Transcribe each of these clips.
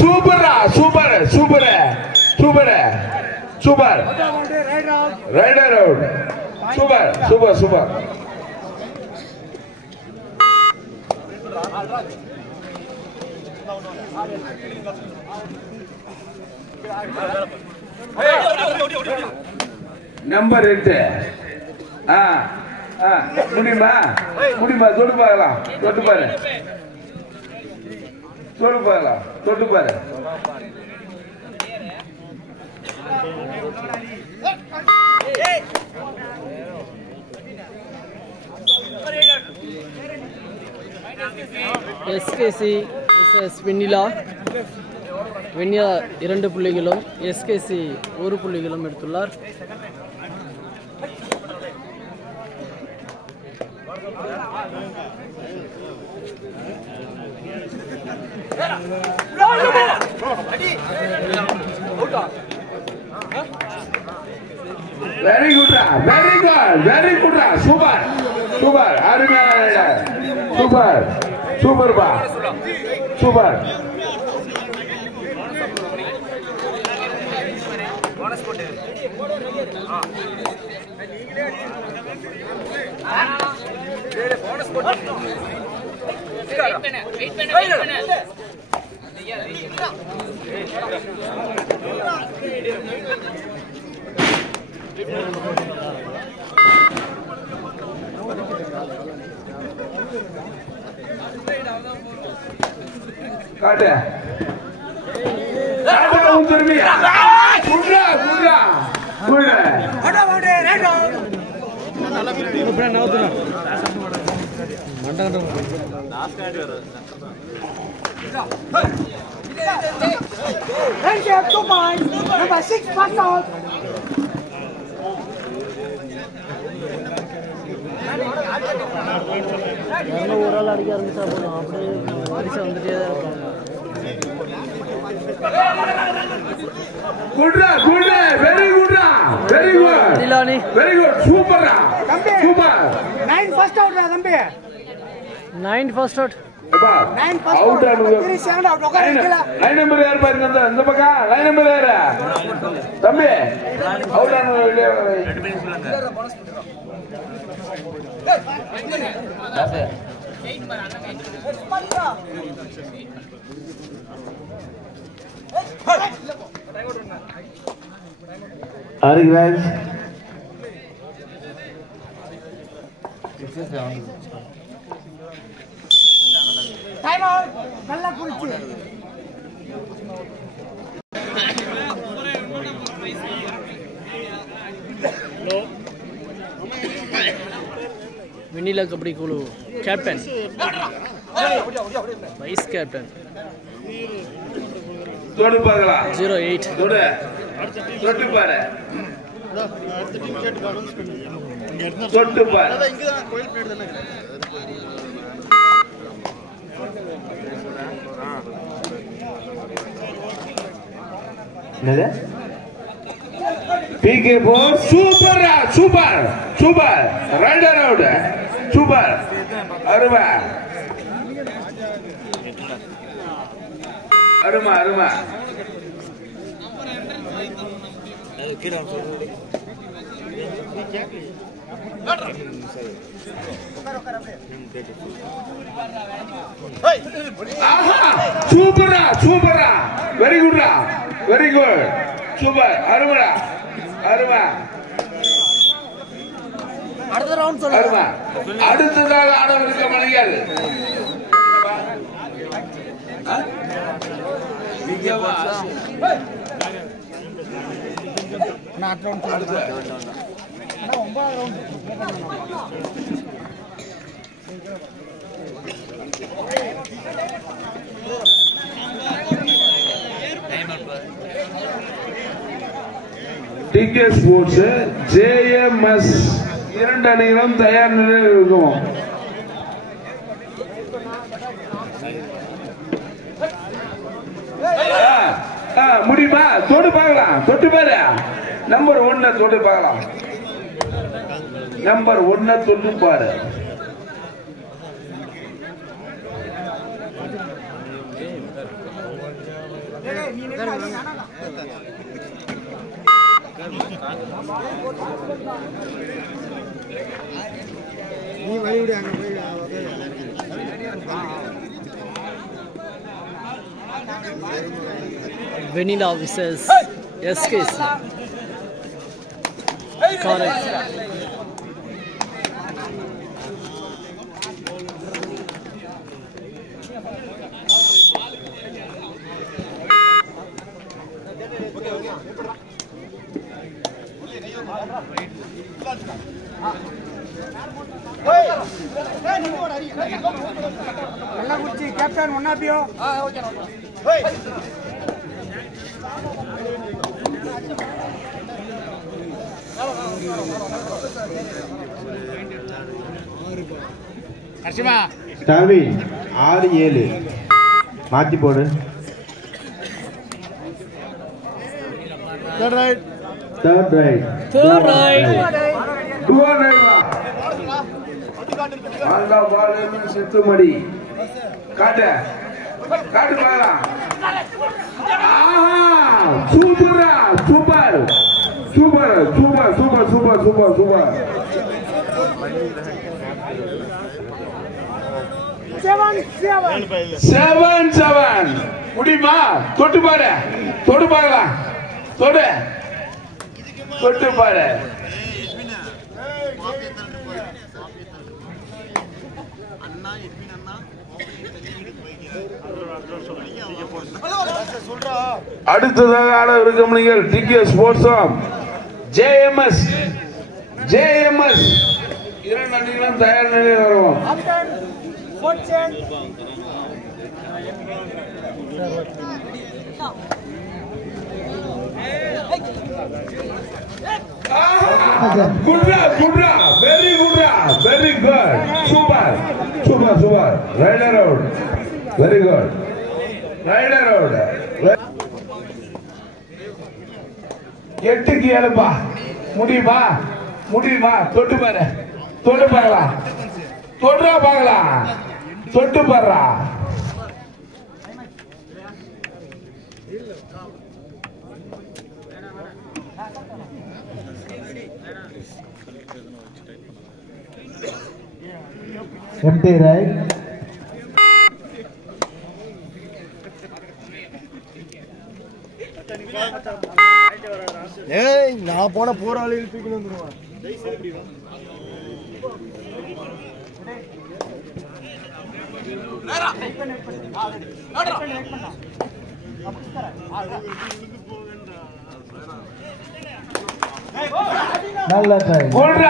சூப்பரா super super super super raider out super super super number 8 முடியுமா முடியுமா தொட்டு பார்க்கலாம் தொட்டு பாரு தொட்டு பார்க்கலாம் தொட்டு பாரு SKC vs Vanilla. Vanilla 2 புள்ளிகளும் SKC 1 புள்ளிகளும் எடுத்துள்ளார். Very good, very good, very good, super, super, அருமையான super, super பா, super. போனஸ் போட்டு. போனஸ் போட்டு. வெயிட் பண்ணு. காட்டு உத்தரவி குட்ரா குட்ரா குட்ரா அட வாடே ரெடோ புரா நவுதுனா மண்டகண்ட லாஸ்ட் கார்டு வர and you have 2 points number 6 pass out நம்ம ஒரு ஆள் அடிக்க ஆரம்பிச்சா போதும் அப்படியே அடிச்சு வந்துட்டே தான் இருப்பாங்க குட்ரா குட்ரா வெரி குட்ரா very good Dilani very good சூப்பரா சூப்பர் 9 first out ரா தம்பி 9 first out 9 first out 3 second out உட்காருங்க லைன் நம்பர் யார் பாருங்க இந்த பக்கம் லைன் நம்பர் யாரா தம்பி அவுட் ஆன வெளிய ரெண்டு பேரும் சொல்லுங்க Arigraj time out நல்லா புடிச்சு Vanilla கபடி குழு கேப்டன் வைஸ் கேப்டன் தொடு பார்க்கலாம் 08 தொடு தொட்டு பாரு அடுத்த டீம் கேட் அனௌன்ஸ் பண்ணுங்க தொட்டு பாரு அத இங்க தான் கோயில் பிளேட் தான என்னது PK4 super super super raider out super அருமா அருமா அருமா சூப்பரா சூப்பரா வெரி குட்ரா வெரி குட் சூப்பர் அருமடா அருமா அடுத்த ரவுண்ட் சொல்லுங்க அருமா அடுத்ததாக ஆடவருக்கு மணியாரு நான் ரவுண்ட் சொல்லுங்க அண்ணா 9 ரவுண்ட் TK Sports JMS இரண்டு அணிகளும் தயார் நிலையில் இருக்கும். முடியுமா தொட்டு பார்க்கலாம் தொட்டு பாரு நம்பர் 1 தொட்டு பார்க்கலாம் நம்பர் 1 தொட்டு பாரு நீ வழி விடு அங்க போய் Vanilla versus SKC. Correct. Kallakurichi captain ஒன்னாப்பியோ ஸ்டாலின் 6-7 மாத்தி போடு. Third right third right Third right. Dua Naiva. Allah Balaman Situmadi. Kata. Kata Bala. Ah, super, super. Super, super, super, super, super, super. 7-7. முடியுமா? தொட்டு பாரு. தொட்டு பார்க்கலாம். தொடு. தொட்டு பாரு. அடுத்ததாக ஆட இருக்கும் நீங்கள் டிகே ஸ்போர்ட்ஸ் ஜேஎம்எஸ் இரண்டு அணிகளும் தயார் நிலையில் வருவோம். Very good. Super. Rider out. Very good. Rider out. 8க்கு 7பா. முடியுமா? தொட்டு பாரு. தொட்டு பார்க்கலாம். தொடுறா பார்க்கலாம். தொட்டு பாருடா. empty right ஏய் நான் போன போராளிகள் தூக்கிட்டு வந்துருவான் நல்ல ட்ரை good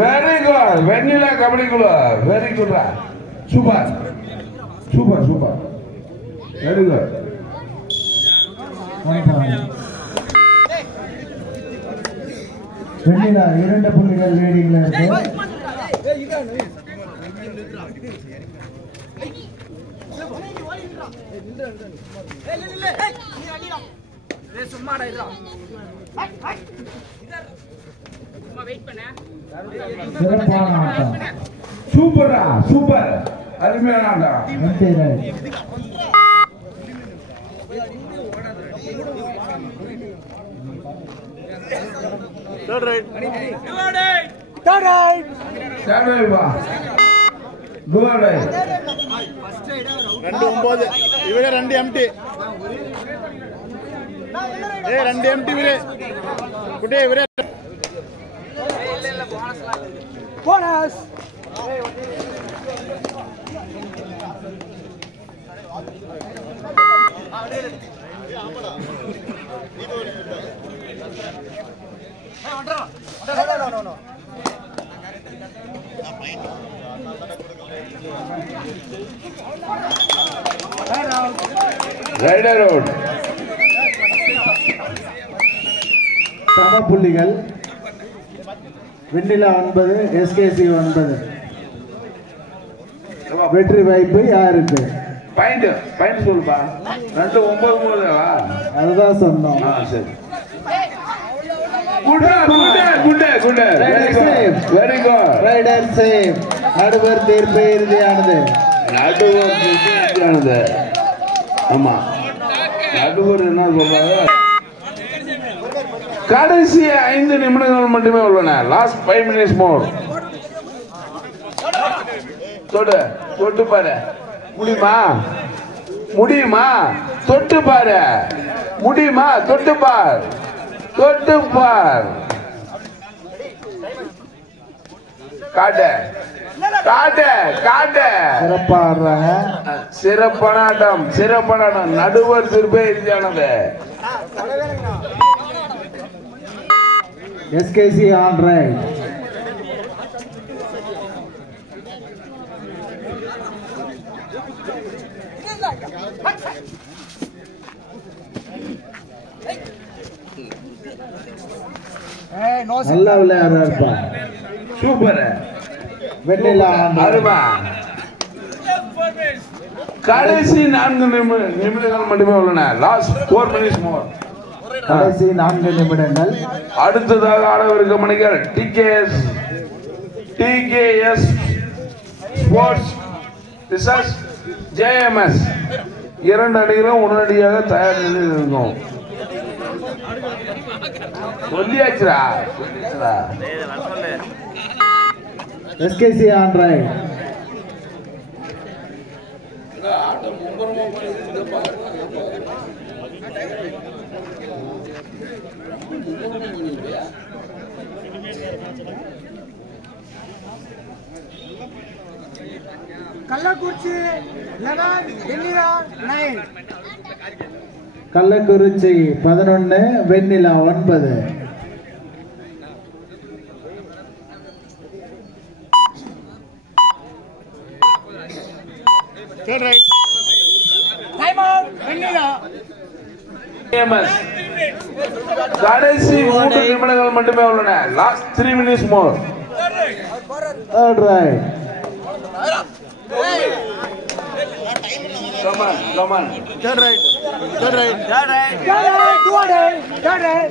very good வெண்ணிலா கபடி குழு very good ரா super very good வெண்ணிலா 2 புள்ளிகள் லீடிங்ல இருக்கு சூப்பர் அருமையான தேர்ட் ரைட் ரெண்டு 9 இவரே 2 எம்டி ஏய் 2 எம்டி இவரே குட்டே இவரே போனஸ் ரைடர் ரோட் சம புள்ளிகள் வெண்ணிலா 9 எஸ்கேசி 9 வெற்றி வாய்ப்பு யாருக்கு பாயிண்ட் சொல்லுப்பா 2 9 அதுதான் சொன்னோம் சரி வெரி குட் ரைடர் சேவ் நடுவர் தீர்ப்பு இறுதியானது ஆமா நடுவர் என்ன சொல்றாங்க? கடைசி 5 நிமிடங்கள் மட்டுமே உள்ளன. Last 5 minutes more. தொட்டு பாரு. முடியுமா? தொட்டு பாரு. முடியுமா? தொட்டு பார். காட்டு. சிறப்பான ஆட்டம். நடுவர் திருப்பே இறுதியானது. SKC on right. நல்லா விளையாடுறாருப்பா. சூப்பர். வெண்ணிலா அருமா. கடைசி 4 நிமிடங்கள் மட்டுமே உள்ளன. Last 4 minutes more. கடைசி 4 நிமிடங்கள். அடுத்ததாக ஆடவிருக்கும் அணிகள் TKS ஸ்போர்ட்ஸ் ரிசர்ச் JMS. 2 அணிகளும் உடனடியாக தயார் நிலையில் இருக்கும். சொல்லியாச்சுடா. SKC on right. Kallakurichi 11 Vennila 9. Kallakurichi 11 Vennila 9. Third right. Time out வெண்ணிலா. கடைசி 3 நிமிடங்கள் மட்டுமே உள்ளன. Last 3 minutes more. Third right. Come on. Third right.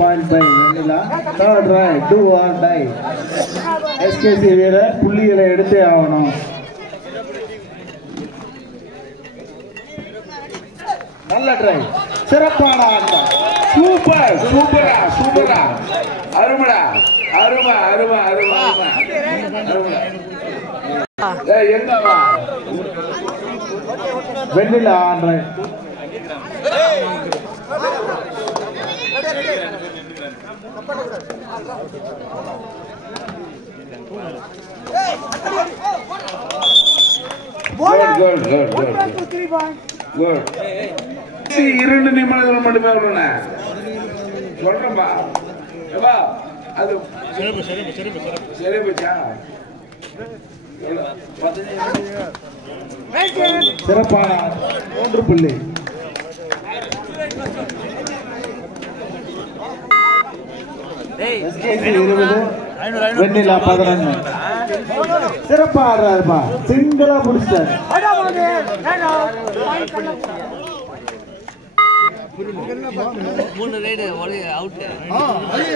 Point by Vennila. Third right. Do or die. SKC வீரர் புள்ளிகளை எடுத்தே ஆகணும். நல்ல ட்ரை. சிறப்பான ஆட்டம். சூப்பரா. அருமடா. எங்க வா? வெண்ணிலா on right. Good. 2 நிமிடங்கள் மட்டுமே உள்ளன. சொல்றேன்பா. அது சரி பச்சா. சிறப்பான 3 புள்ளி. SKC 20 வெண்ணிலா 11. சிறப்பா ஆடுறாருப்பா. சிங்கிளா முடிச்சிட்டாரு.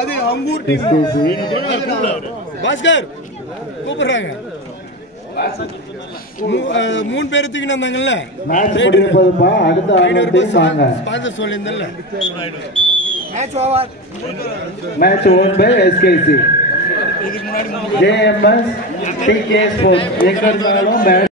அது அங்கூர் டீம். பாஸ்கர் கூப்பிடுறாங்க. 3 பேர் தூக்கிட்டு வந்தாங்கல்ல. மேட்ச் முடிப்பதுப்பா. அடுத்த ஆடுறது வாங்க. ஸ்பான்சர் சொல்லியிருந்தல்ல. Match won by SKC. JMS TK Sports எங்க இருந்தாலும்